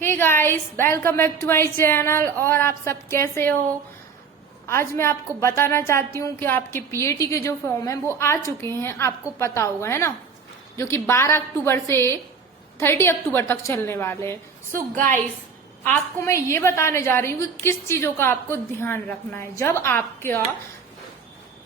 Hey guys, welcome back to my channel. और आप सब कैसे हो? आज मैं आपको बताना चाहती हूँ कि आपके पीएटी के जो फॉर्म है वो आ चुके हैं। आपको पता होगा, है ना, जो कि 12 अक्टूबर से 30 अक्टूबर तक चलने वाले हैं। सो गाइस, आपको मैं ये बताने जा रही हूँ कि किस चीजों का आपको ध्यान रखना है। जब आपका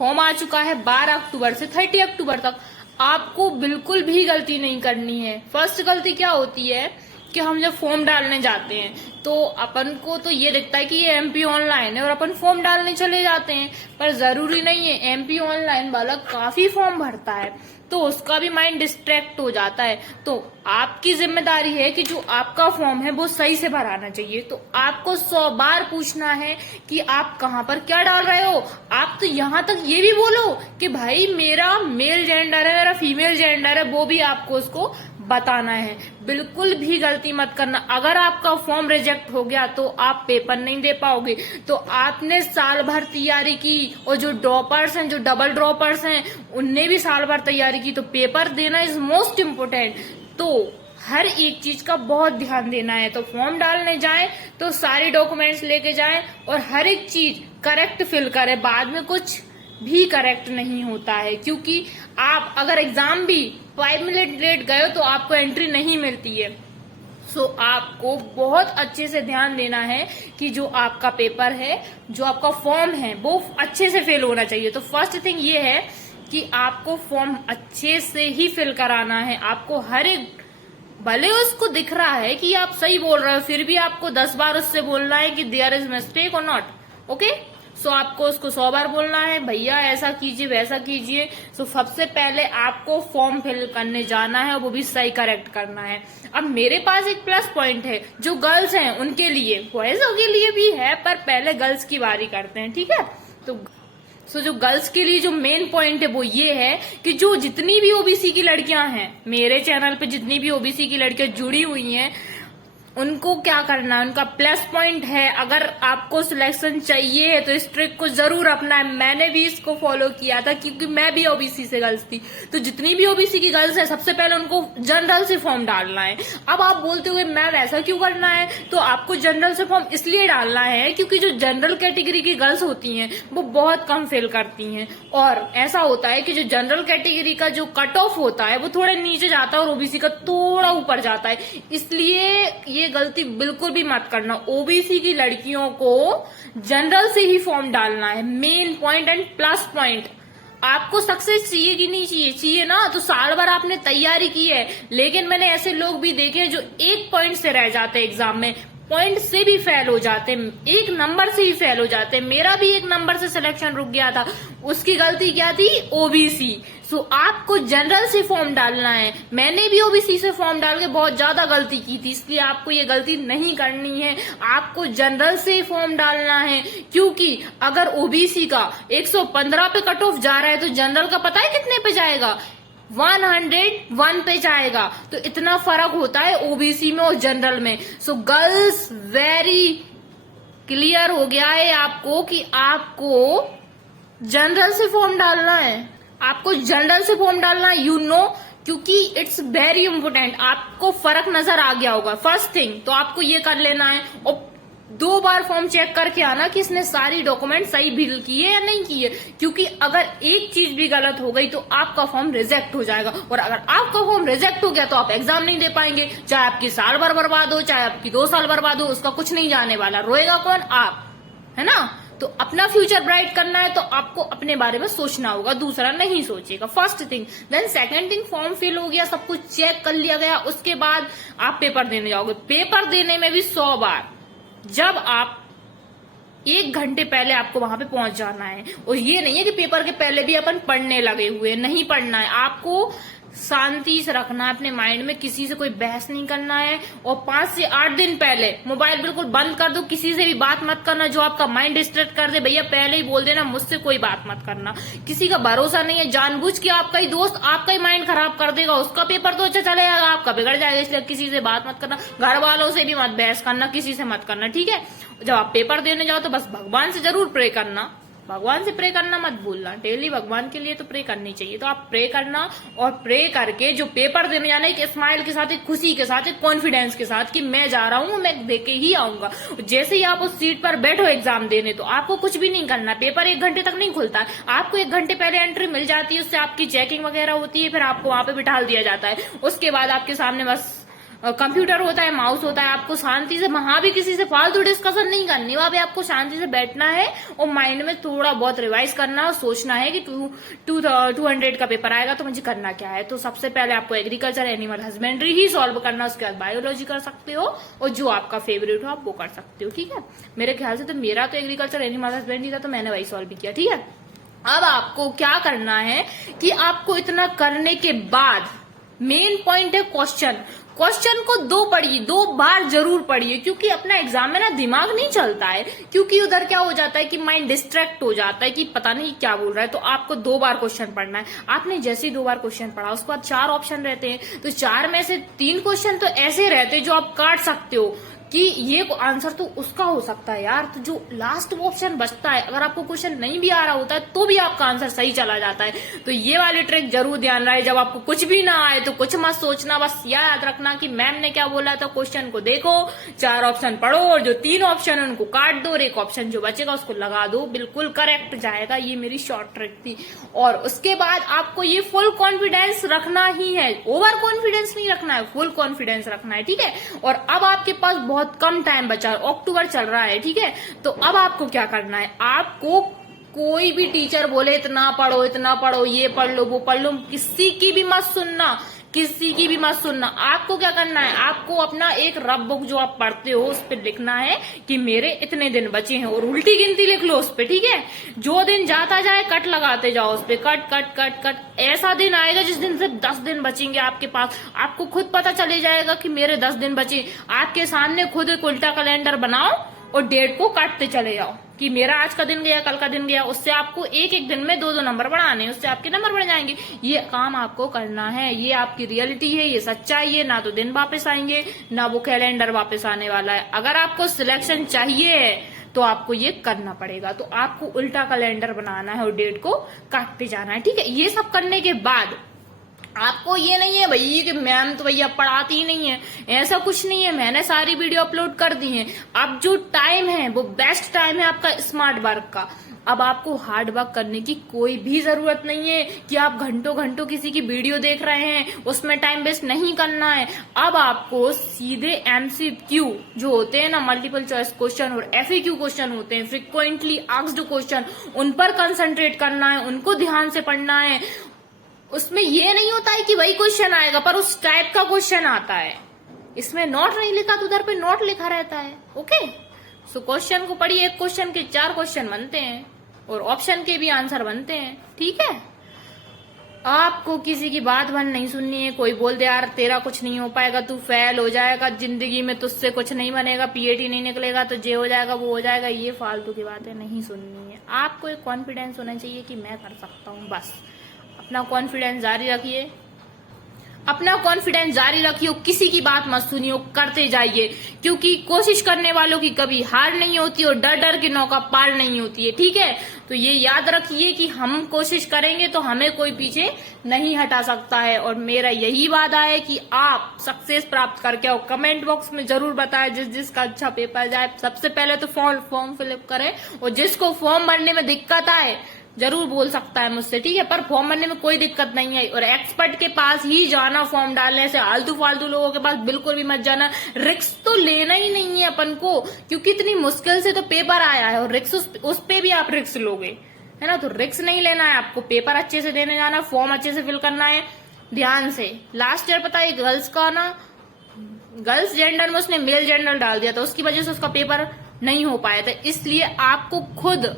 फॉर्म आ चुका है 12 अक्टूबर से 30 अक्टूबर तक, आपको बिल्कुल भी गलती नहीं करनी है। फर्स्ट गलती क्या होती है कि हम जब फॉर्म डालने जाते हैं तो अपन को तो ये दिखता है कि ये एमपी ऑनलाइन है और अपन फॉर्म डालने चले जाते हैं, पर जरूरी नहीं है। एमपी ऑनलाइन वाला काफी फॉर्म भरता है तो उसका भी माइंड डिस्ट्रैक्ट हो जाता है। तो आपकी जिम्मेदारी है कि जो आपका फॉर्म है वो सही से भराना चाहिए। तो आपको 100 बार पूछना है कि आप कहाँ पर क्या डाल रहे हो। आप तो यहाँ तक ये भी बोलो कि भाई मेरा मेल जेंडर है, मेरा फीमेल जेंडर है, वो भी आपको उसको बताना है। बिल्कुल भी गलती मत करना। अगर आपका फॉर्म रिजेक्ट हो गया तो आप पेपर नहीं दे पाओगे। तो आपने साल भर तैयारी की और जो ड्रॉपर्स हैं, जो डबल ड्रॉपर्स हैं, उनने भी साल भर तैयारी की। तो पेपर देना इज मोस्ट इम्पोर्टेंट। तो हर एक चीज का बहुत ध्यान देना है। तो फॉर्म डालने जाएं तो सारे डॉक्यूमेंट्स लेके जाएं और हर एक चीज करेक्ट फिल करें। बाद में कुछ भी करेक्ट नहीं होता है, क्योंकि आप अगर एग्जाम भी 5 मिनट लेट गए हो तो आपको एंट्री नहीं मिलती है। सो आपको बहुत अच्छे से ध्यान देना है कि जो आपका पेपर है, जो आपका फॉर्म है, वो अच्छे से फिल होना चाहिए। तो फर्स्ट थिंग ये है कि आपको फॉर्म अच्छे से ही फिल कराना है। आपको हर एक, भले उसको दिख रहा है कि आप सही बोल रहे हो, फिर भी आपको 10 बार उससे बोलना है कि देयर इज मिस्टेक और नॉट ओके। सो आपको उसको 100 बार बोलना है, भैया ऐसा कीजिए, वैसा कीजिए। सो सबसे पहले आपको फॉर्म फिल करने जाना है, वो भी सही करेक्ट करना है। अब मेरे पास एक प्लस पॉइंट है जो गर्ल्स हैं उनके लिए, बॉयजों के लिए भी है, पर पहले गर्ल्स की बारी करते हैं, ठीक है। तो जो गर्ल्स के लिए जो मेन पॉइंट है वो ये है कि जो जितनी भी ओबीसी की लड़कियां हैं, मेरे चैनल पे जितनी भी ओबीसी की लड़कियां जुड़ी हुई हैं, उनको क्या करना है, उनका प्लस पॉइंट है, अगर आपको सिलेक्शन चाहिए है तो इस ट्रिक को जरूर अपनाएं। मैंने भी इसको फॉलो किया था क्योंकि मैं भी ओबीसी से गर्ल्स थी। तो जितनी भी ओबीसी की गर्ल्स है, सबसे पहले उनको जनरल से फॉर्म डालना है। अब आप बोलते हुए मैम ऐसा क्यों करना है, तो आपको जनरल से फॉर्म इसलिए डालना है क्योंकि जो जनरल कैटेगरी की गर्ल्स होती हैं वो बहुत कम फेल करती हैं। और ऐसा होता है कि जो जनरल कैटेगरी का जो कट ऑफ होता है वो थोड़ा नीचे जाता है और ओबीसी का थोड़ा ऊपर जाता है। इसलिए ये गलती बिल्कुल भी मत करना। ओबीसी की लड़कियों को जनरल से ही फॉर्म डालना है। Main point and plus point, आपको सक्सेस चाहिए कि नहीं चाहिए, चाहिए ना, तो साल भर आपने तैयारी की है। लेकिन मैंने ऐसे लोग भी देखे हैं जो 1 पॉइंट से रह जाते हैं एग्जाम में, पॉइंट से भी फेल हो जाते हैं, 1 नंबर से ही फेल हो जाते हैं। मेरा भी 1 नंबर से सिलेक्शन रुक गया था। उसकी गलती क्या थी? ओबीसी। सो आपको जनरल से फॉर्म डालना है। मैंने भी ओबीसी से फॉर्म डाल के बहुत ज्यादा गलती की थी, इसलिए आपको ये गलती नहीं करनी है। आपको जनरल से फॉर्म डालना है, क्योंकि अगर ओबीसी का 115 पे कट ऑफ जा रहा है तो जनरल का पता है कितने पे जाएगा? 101 पे जाएगा। तो इतना फर्क होता है ओबीसी में और जनरल में। सो गर्ल्स, वेरी क्लियर हो गया है आपको कि आपको जनरल से फॉर्म डालना है। आपको जनरल से फॉर्म डालना है, यू नो, क्योंकि इट्स वेरी इंपोर्टेंट। आपको फर्क नजर आ गया होगा। फर्स्ट थिंग तो आपको ये कर लेना है और 2 बार फॉर्म चेक करके आना कि इसने सारी डॉक्यूमेंट सही फिल किए या नहीं किए, क्योंकि अगर एक चीज भी गलत हो गई तो आपका फॉर्म रिजेक्ट हो जाएगा। और अगर आपका फॉर्म रिजेक्ट हो गया तो आप एग्जाम नहीं दे पाएंगे। चाहे आपकी साल भर बर्बाद हो, चाहे आपकी 2 साल बर्बाद हो, उसका कुछ नहीं जाने वाला। रोएगा कौन? आप, है ना। तो अपना फ्यूचर ब्राइट करना है तो आपको अपने बारे में सोचना होगा, दूसरा नहीं सोचेगा। First thing. Then second thing, form fill हो गया, सब कुछ चेक कर लिया गया, उसके बाद आप पेपर देने जाओगे। पेपर देने में भी 100 बार, जब आप 1 घंटे पहले आपको वहां पे पहुंच जाना है। और ये नहीं है कि पेपर के पहले भी अपन पढ़ने लगे हुए, नहीं पढ़ना है। आपको शांति से रखना है अपने माइंड में, किसी से कोई बहस नहीं करना है। और 5 से 8 दिन पहले मोबाइल बिल्कुल बंद कर दो, किसी से भी बात मत करना जो आपका माइंड डिस्ट्रैक्ट कर दे। भैया पहले ही बोल देना मुझसे कोई बात मत करना। किसी का भरोसा नहीं है, जानबूझ के आपका ही दोस्त आपका ही माइंड खराब कर देगा। उसका पेपर तो अच्छा चलेगा, आपका बिगड़ जाएगा। इसलिए किसी से बात मत करना, घर वालों से भी मत बहस करना, किसी से मत करना, ठीक है। जब आप पेपर देने जाओ तो बस भगवान से जरूर प्रे करना भगवान से प्रे करना मत भूलना, डेली भगवान के लिए तो प्रे करनी चाहिए। तो आप प्रे करना और प्रे करके जो पेपर देने जाना एक स्माइल के साथ, एक खुशी के साथ, एक कॉन्फिडेंस के साथ कि मैं जा रहा हूँ, मैं देके ही आऊंगा। जैसे ही आप उस सीट पर बैठो एग्जाम देने, तो आपको कुछ भी नहीं करना। पेपर 1 घंटे तक नहीं खुलता है, आपको 1 घंटे पहले एंट्री मिल जाती है, उससे आपकी चेकिंग वगैरह होती है, फिर आपको वहां पे बिठा दिया जाता है। उसके बाद आपके सामने बस कंप्यूटर होता है, माउस होता है, आपको शांति से वहां भी किसी से फालतू डिस्कशन नहीं करनी, वहां भी आपको शांति से बैठना है और माइंड में थोड़ा बहुत रिवाइज करना और सोचना है कि 200 का पेपर आएगा तो मुझे करना क्या है। तो सबसे पहले आपको एग्रीकल्चर एनिमल हस्बेंड्री ही सॉल्व करना, उसके बाद बायोलॉजी कर सकते हो और जो आपका फेवरेट हो आप वो कर सकते हो। ठीक है, मेरे ख्याल से तो मेरा तो एग्रीकल्चर एनिमल हस्बेंड्री था, तो मैंने वही सॉल्व किया। ठीक है, अब आपको क्या करना है कि आपको इतना करने के बाद मेन पॉइंट है क्वेश्चन को 2 पढ़िए, 2 बार जरूर पढ़िए, क्योंकि अपना एग्जाम में ना दिमाग नहीं चलता है, क्योंकि उधर क्या हो जाता है कि माइंड डिस्ट्रैक्ट हो जाता है कि पता नहीं क्या बोल रहा है। तो आपको 2 बार क्वेश्चन पढ़ना है। आपने जैसे ही 2 बार क्वेश्चन पढ़ा, उसके बाद 4 ऑप्शन रहते हैं, तो 4 में से 3 क्वेश्चन तो ऐसे रहते हैं जो आप काट सकते हो कि ये आंसर तो उसका हो सकता है यार। तो जो लास्ट ऑप्शन बचता है, अगर आपको क्वेश्चन नहीं भी आ रहा होता है तो भी आपका आंसर सही चला जाता है। तो ये वाली ट्रिक जरूर ध्यान रहे, जब आपको कुछ भी ना आए तो कुछ मत सोचना, बस याद रखना कि मैम ने क्या बोला था। क्वेश्चन को देखो, 4 ऑप्शन पढ़ो और जो 3 ऑप्शन है उनको काट दो और एक ऑप्शन जो बचेगा उसको लगा दो, बिल्कुल करेक्ट जाएगा। ये मेरी शॉर्ट ट्रिक थी। और उसके बाद आपको ये फुल कॉन्फिडेंस रखना ही है, ओवर कॉन्फिडेंस नहीं रखना है, फुल कॉन्फिडेंस रखना है। ठीक है, और अब आपके पास बहुत कम टाइम बचा है, अक्टूबर चल रहा है। ठीक है, तो अब आपको क्या करना है, आपको कोई भी टीचर बोले इतना पढ़ो, ये पढ़ लो, वो पढ़ लो, किसी की भी मत सुनना, किसी की भी मत सुनना। आपको क्या करना है, आपको अपना एक रफ बुक जो आप पढ़ते हो उस पर लिखना है कि मेरे इतने दिन बचे हैं और उल्टी गिनती लिख लो उस पे। ठीक है, जो दिन जाता जाए कट लगाते जाओ उस पे, कट कट कट कट। ऐसा दिन आएगा जिस दिन सिर्फ 10 दिन बचेंगे आपके पास, आपको खुद पता चले जाएगा कि मेरे 10 दिन बचे। आपके सामने खुद एक उल्टा कैलेंडर बनाओ और डेट को काटते चले जाओ कि मेरा आज का दिन गया, कल का दिन गया। उससे आपको एक एक दिन में 2-2 नंबर बढ़ाने, उससे आपके नंबर बढ़ जाएंगे। ये काम आपको करना है, ये आपकी रियलिटी है, ये सच्चाई है। ना तो दिन वापस आएंगे, ना वो कैलेंडर वापस आने वाला है। अगर आपको सिलेक्शन चाहिए है तो आपको ये करना पड़ेगा। तो आपको उल्टा कैलेंडर बनाना है और डेट को काटते जाना है। ठीक है, ये सब करने के बाद आपको ये नहीं है भाई कि मैम तो भैया पढ़ाती ही नहीं है, ऐसा कुछ नहीं है। मैंने सारी वीडियो अपलोड कर दी है। अब जो टाइम है वो बेस्ट टाइम है आपका स्मार्ट वर्क का। अब आपको हार्ड वर्क करने की कोई भी जरूरत नहीं है कि आप घंटों घंटों किसी की वीडियो देख रहे हैं, उसमें टाइम वेस्ट नहीं करना है। अब आपको सीधे MCQ जो होते हैं ना, मल्टीपल चॉइस क्वेश्चन और FAQ क्वेश्चन होते हैं, फ्रिक्वेंटली आस्क्ड क्वेश्चन, उन पर कंसंट्रेट करना है, उनको ध्यान से पढ़ना है। उसमें ये नहीं होता है कि वही क्वेश्चन आएगा पर उस टाइप का क्वेश्चन आता है। इसमें नोट नहीं लिखा तो उधर पे नोट लिखा रहता है। ओके, सो क्वेश्चन को पढ़िए, एक क्वेश्चन के 4 क्वेश्चन बनते हैं और ऑप्शन के भी आंसर बनते हैं। ठीक है, आपको किसी की बात नहीं सुननी है। कोई बोल दे यार तेरा कुछ नहीं हो पाएगा, तू फेल हो जाएगा, जिंदगी में तुझसे कुछ नहीं बनेगा, PAT नहीं निकलेगा, तो ये हो जाएगा, वो हो जाएगा, ये फालतू की बातें नहीं सुननी है। आपको एक कॉन्फिडेंस होना चाहिए कि मैं कर सकता हूँ। बस अपना कॉन्फिडेंस जारी रखिए, अपना कॉन्फिडेंस जारी रखिए, किसी की बात मत सुनिए, करते जाइए, क्योंकि कोशिश करने वालों की कभी हार नहीं होती और डर डर के नौका पार नहीं होती है। ठीक है, तो ये याद रखिए कि हम कोशिश करेंगे तो हमें कोई पीछे नहीं हटा सकता है। और मेरा यही वादा है कि आप सक्सेस प्राप्त करके आओ। कमेंट बॉक्स में जरूर बताएं जिसका अच्छा पेपर जाए। सबसे पहले तो फॉर्म फिलअप करें और जिसको फॉर्म भरने में दिक्कत आए जरूर बोल सकता है मुझसे। ठीक है, पर फॉर्म भरने में कोई दिक्कत नहीं है और एक्सपर्ट के पास ही जाना फॉर्म डालने से। आलतू फालतू लोगों के पास बिल्कुल भी मत जाना। रिस्क तो लेना ही नहीं है अपन को, क्योंकि इतनी मुश्किल से तो पेपर आया है और रिस्क उस पे भी आप रिस्क लोगे, है ना। तो रिस्क नहीं लेना है आपको, पेपर अच्छे से देने जाना, फॉर्म अच्छे से फिल करना है ध्यान से। लास्ट ईयर पता है गर्ल्स का ना, गर्ल्स जेंडर में उसने मेल जेंडर डाल दिया था, उसकी वजह से उसका पेपर नहीं हो पाया था। इसलिए आपको खुद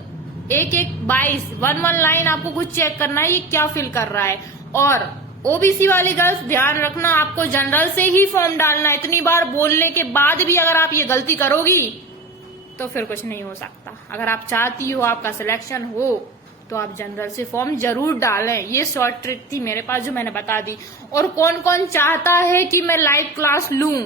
एक 1 लाइन आपको खुद चेक करना है ये क्या फिल कर रहा है। और OBC वाली गर्ल्स ध्यान रखना, आपको जनरल से ही फॉर्म डालना है। इतनी बार बोलने के बाद भी अगर आप ये गलती करोगी तो फिर कुछ नहीं हो सकता। अगर आप चाहती हो आपका सिलेक्शन हो तो आप जनरल से फॉर्म जरूर डालें। ये शॉर्ट ट्रिक थी मेरे पास जो मैंने बता दी। और कौन कौन चाहता है कि मैं लाइव क्लास लूं,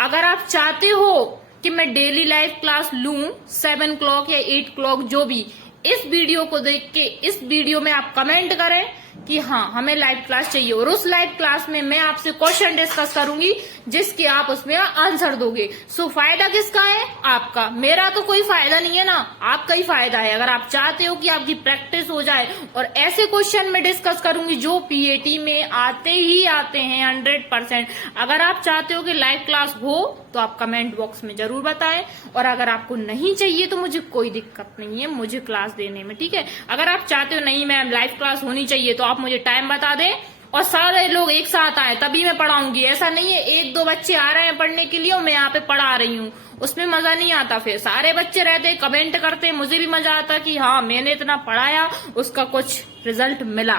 अगर आप चाहते हो कि मैं डेली लाइव क्लास लूं 7 o'clock या 8 o'clock जो भी, इस वीडियो को देख के इस वीडियो में आप कमेंट करें कि हाँ हमें लाइव क्लास चाहिए, और उस लाइव क्लास में मैं आपसे क्वेश्चन डिस्कस करूंगी जिसके आप उसमें आंसर दोगे। सो फायदा किसका है? आपका। मेरा तो कोई फायदा नहीं है ना, आपका ही फायदा है। अगर आप चाहते हो कि आपकी प्रैक्टिस हो जाए, और ऐसे क्वेश्चन में डिस्कस करूंगी जो पीएटी में आते ही आते हैं 100%। अगर आप चाहते हो कि लाइव क्लास हो तो आप कमेंट बॉक्स में जरूर बताएं, और अगर आपको नहीं चाहिए तो मुझे कोई दिक्कत नहीं है मुझे क्लास देने में, ठीक है। अगर आप चाहते हो नहीं मैम लाइव क्लास होनी चाहिए तो आप मुझे टाइम बता दें और सारे लोग एक साथ आए तभी मैं पढ़ाऊंगी। ऐसा नहीं है एक दो बच्चे आ रहे हैं पढ़ने के लिए और मैं यहाँ पे पढ़ा रही हूँ, उसमें मजा नहीं आता। फिर सारे बच्चे रहते कमेंट करते, मुझे भी मजा आता कि हाँ मैंने इतना पढ़ाया उसका कुछ रिजल्ट मिला।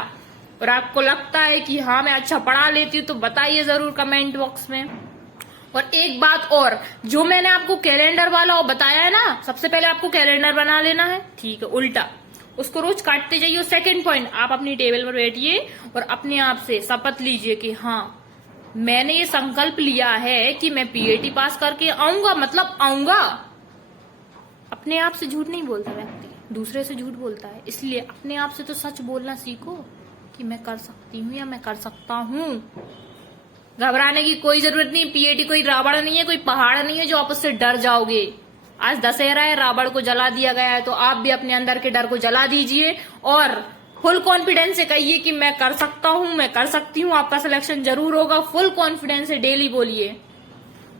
और आपको लगता है कि हाँ मैं अच्छा पढ़ा लेती हूँ तो बताइए जरूर कमेंट बॉक्स में। और एक बात और, जो मैंने आपको कैलेंडर वाला बताया है ना, सबसे पहले आपको कैलेंडर बना लेना है, ठीक है, उल्टा उसको रोज काटते जाइए। सेकंड पॉइंट, आप अपनी टेबल पर बैठिए और अपने आप से शपथ लीजिए कि हाँ मैंने ये संकल्प लिया है कि मैं पीएटी पास करके आऊंगा, मतलब आऊंगा। अपने आप से झूठ नहीं बोलता व्यक्ति, दूसरे से झूठ बोलता है। इसलिए अपने आप से तो सच बोलना सीखो कि मैं कर सकती हूँ या मैं कर सकता हूँ। घबराने की कोई जरूरत नहीं। पीएटी कोई रावण नहीं है, कोई पहाड़ नहीं है जो आप उससे डर जाओगे। आज दशहरा है, रावण को जला दिया गया है, तो आप भी अपने अंदर के डर को जला दीजिए और फुल कॉन्फिडेंस से कहिए कि मैं कर सकता हूँ, मैं कर सकती हूँ। आपका सिलेक्शन जरूर होगा। फुल कॉन्फिडेंस से डेली बोलिए।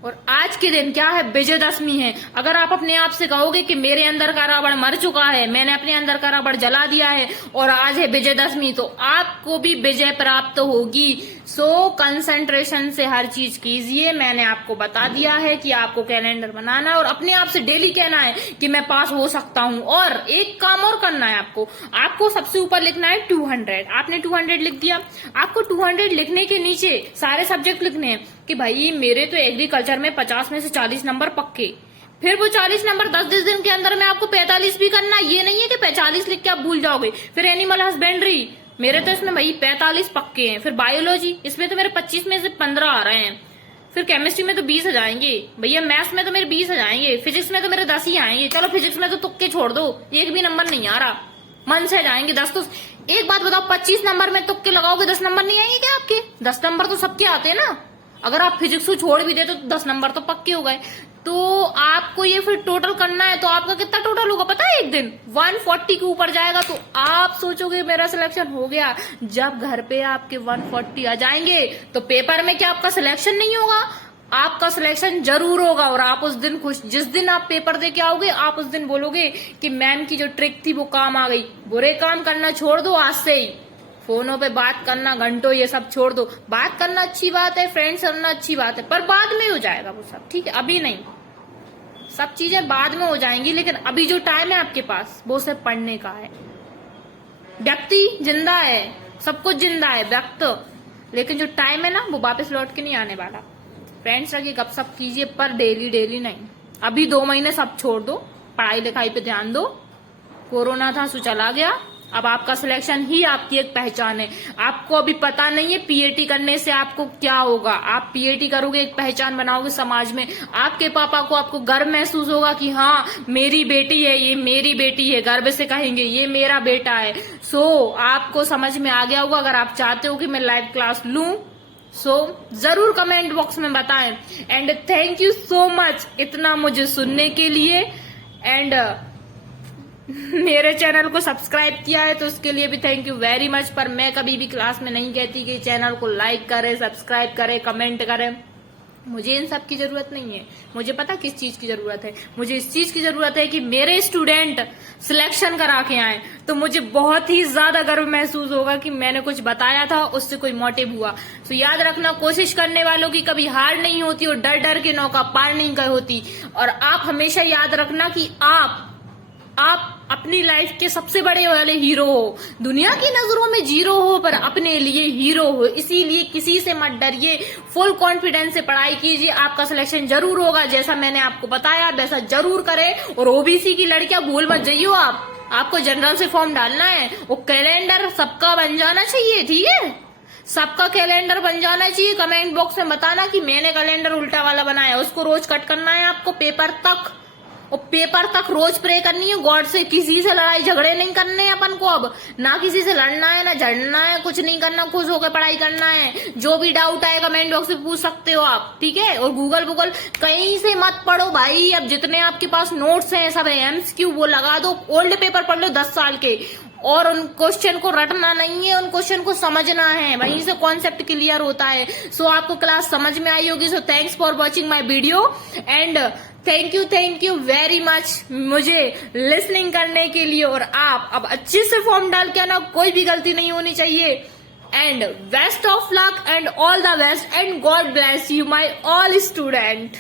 और आज के दिन क्या है? विजयदशमी है। अगर आप अपने आप से कहोगे कि मेरे अंदर का रावण मर चुका है, मैंने अपने अंदर का रावण जला दिया है और आज है विजयदशमी, तो आपको भी विजय प्राप्त होगी। सो कंसंट्रेशन से हर चीज कीजिए। मैंने आपको बता दिया है कि आपको कैलेंडर बनाना है और अपने आप से डेली कहना है कि मैं पास हो सकता हूँ। और एक काम और करना है आपको सबसे ऊपर लिखना है 200। आपने 200 लिख दिया। आपको 200 लिखने के नीचे सारे सब्जेक्ट लिखने हैं कि भाई मेरे तो एग्रीकल्चर में 50 में से 40 नंबर पक्के। फिर वो 40 नंबर 10 दिन के अंदर में आपको 45 भी करना। ये नहीं है कि 45 लिख के आप भूल जाओगे। फिर एनिमल हस्बेंड्री, मेरे तो इसमें भाई 45 पक्के हैं। फिर बायोलॉजी, इसमें तो मेरे 25 में से 15 आ रहे हैं। फिर केमिस्ट्री में तो 20 आ जाएंगे भैया, मैथ्स में तो मेरे 20 आ जाएंगे, फिजिक्स में तो मेरे 10 ही आएंगे। चलो फिजिक्स में तो तुक्के छोड़ दो, एक भी नंबर नहीं आ रहा, मन से जाएंगे 10। तो एक बात बताओ, 25 नंबर में तुक्के लगाओगे 10 नंबर नहीं आएंगे क्या आपके? 10 नंबर तो सबके आते हैं ना। अगर आप फिजिक्स को छोड़ भी दे तो 10 नंबर तो पक्के हो गए। तो आपको ये फिर टोटल करना है, तो आपका कितना टोटल होगा पता है? एक दिन 140 के ऊपर जाएगा। तो आप सोचोगे मेरा सिलेक्शन हो गया। जब घर पे आपके 140 आ जाएंगे तो पेपर में क्या आपका सिलेक्शन नहीं होगा? आपका सिलेक्शन जरूर होगा। और आप उस दिन खुश, जिस दिन आप पेपर दे के आओगे आप उस दिन बोलोगे कि मैम की जो ट्रिक थी वो काम आ गई। बुरे काम करना छोड़ दो आज से ही। फोनों पे बात करना घंटों, ये सब छोड़ दो। बात करना अच्छी बात है, फ्रेंड्स करना अच्छी बात है, पर बाद में हो जाएगा वो सब, ठीक है, अभी नहीं। सब चीजें बाद में हो जाएंगी, लेकिन अभी जो टाइम है आपके पास वो सिर्फ पढ़ने का है। व्यक्ति जिंदा है, सब कुछ जिंदा है व्यक्त, लेकिन जो टाइम है ना वो वापस लौट के नहीं आने वाला। फ्रेंड्स रखिए, गपशप कीजिए, पर डेली नहीं। अभी 2 महीने सब छोड़ दो, पढ़ाई लिखाई पे ध्यान दो। कोरोना था सो चला गया। अब आपका सिलेक्शन ही आपकी एक पहचान है। आपको अभी पता नहीं है पीएटी करने से आपको क्या होगा। आप पीएटी करोगे, एक पहचान बनाओगे समाज में। आपके पापा को आपको गर्व महसूस होगा कि हाँ मेरी बेटी है, ये मेरी बेटी है, गर्व से कहेंगे ये मेरा बेटा है। सो आपको समझ में आ गया होगा। अगर आप चाहते हो कि मैं लाइव क्लास लूं सो जरूर कमेंट बॉक्स में बताएं। And thank you so much इतना मुझे सुनने के लिए। एंड मेरे चैनल को सब्सक्राइब किया है तो उसके लिए भी थैंक यू वेरी मच। पर मैं कभी भी क्लास में नहीं कहती कि चैनल को लाइक करें, सब्सक्राइब करें, कमेंट करें। मुझे इन सब की जरूरत नहीं है। मुझे पता किस चीज की जरूरत है? मुझे इस चीज की जरूरत है कि मेरे स्टूडेंट सिलेक्शन करा के आए, तो मुझे बहुत ही ज्यादा गर्व महसूस होगा कि मैंने कुछ बताया था, उससे कोई मोटिव हुआ। तो याद रखना, कोशिश करने वालों की कभी हार नहीं होती और डर डर के नौका पार नहीं होती। और आप हमेशा याद रखना कि आप अपनी लाइफ के सबसे बड़े वाले हीरो हो। दुनिया की नजरों में जीरो हो, पर अपने लिए हीरो हो। इसीलिए किसी से मत डरिए, फुल कॉन्फिडेंस से पढ़ाई कीजिए। आपका सिलेक्शन जरूर होगा। जैसा मैंने आपको बताया वैसा जरूर करें। और ओबीसी की लड़कियां भूल मत जाइयो। आपको जनरल से फॉर्म डालना है। वो कैलेंडर सबका बन जाना चाहिए, ठीक है? सबका कैलेंडर बन जाना चाहिए। कमेंट बॉक्स में बताना कि मैंने कैलेंडर उल्टा वाला बनाया। उसको रोज कट करना है आपको पेपर तक। और पेपर तक रोज प्रे करनी है गॉड से। किसी से लड़ाई झगड़े नहीं करने हैं अपन को, अब ना किसी से लड़ना है ना झड़ना है, कुछ नहीं करना, खुश होकर पढ़ाई करना है। जो भी डाउट आए कमेंट बॉक्स में पूछ सकते हो आप, ठीक है। और गूगल कहीं से मत पढ़ो भाई, अब जितने आपके पास नोट्स हैं सब MCQ वो लगा दो, ओल्ड पेपर पढ़ लो 10 साल के, और उन क्वेश्चन को रटना नहीं है, उन क्वेश्चन को समझना है, वहीं से कॉन्सेप्ट क्लियर होता है। सो आपको क्लास समझ में आई होगी। So thanks for watching my video and thank you very much मुझे लिसनिंग करने के लिए। और आप अब अच्छे से फॉर्म डाल के आना, कोई भी गलती नहीं होनी चाहिए। And best of luck and all the best and God bless you my all student.